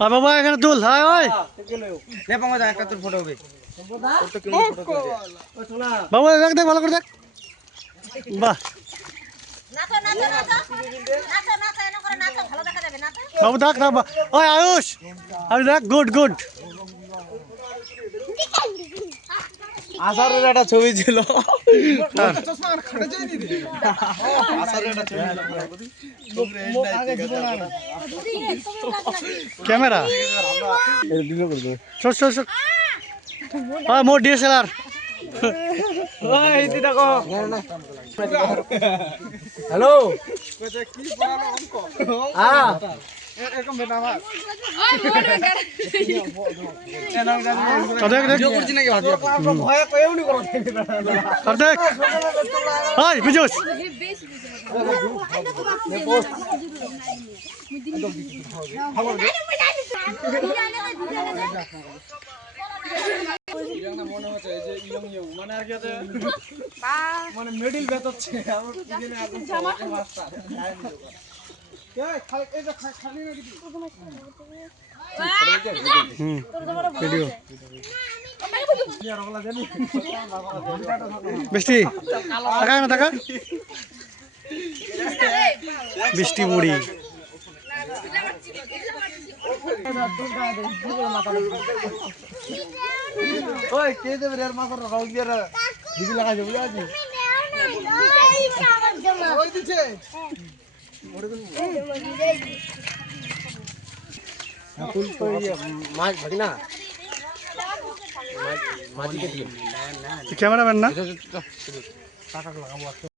আর বাবা এখানে তুল হাই ওই লে পাঙ্গা যা একটা তোর ফটো হবে তো কেউ ফটো তুলছে বাবা দেখ দেখ ভালো করে দেখ বাহ নাচো নাচো নাচো নাচো নাচো এনে করে নাচো ভালো দেখা যাবে নাচো বাবু দেখ না ওই আয়ুষ আর দেখ গুড গুড আসারের একটা ছবি ছিল ক্যামেরা শট শট শট ওই মোর ডিএসএলআর ওই তুই দেখো হ্যালো হ্যাঁ এরকম বেটা ভাই দেখ দেখ ভিডিও করছি নাকি ভাবি আমরা ভয় কইও নি করো আর দেখ হাই বিজুস মনে হচ্ছে যে ইয়ং ইয়ং মানে আর কি আছে মানে মিডল বেতচ্ছে আমার পিছনে একদম মাস্টার এই যে খালি না কিছু ভিডিও বৃষ্টি টাকা না টাকা বৃষ্টি মুড়ি ওই কে দেবে রে মাথার রং দিয়ে ভিজি লাগাই দেব বুঝাছি ওই দিছে ফুল তো মাছ ভাগি না মাছ মাঝিকে দিয়ে ক্যামেরাম্যান না টাকা লাগাবো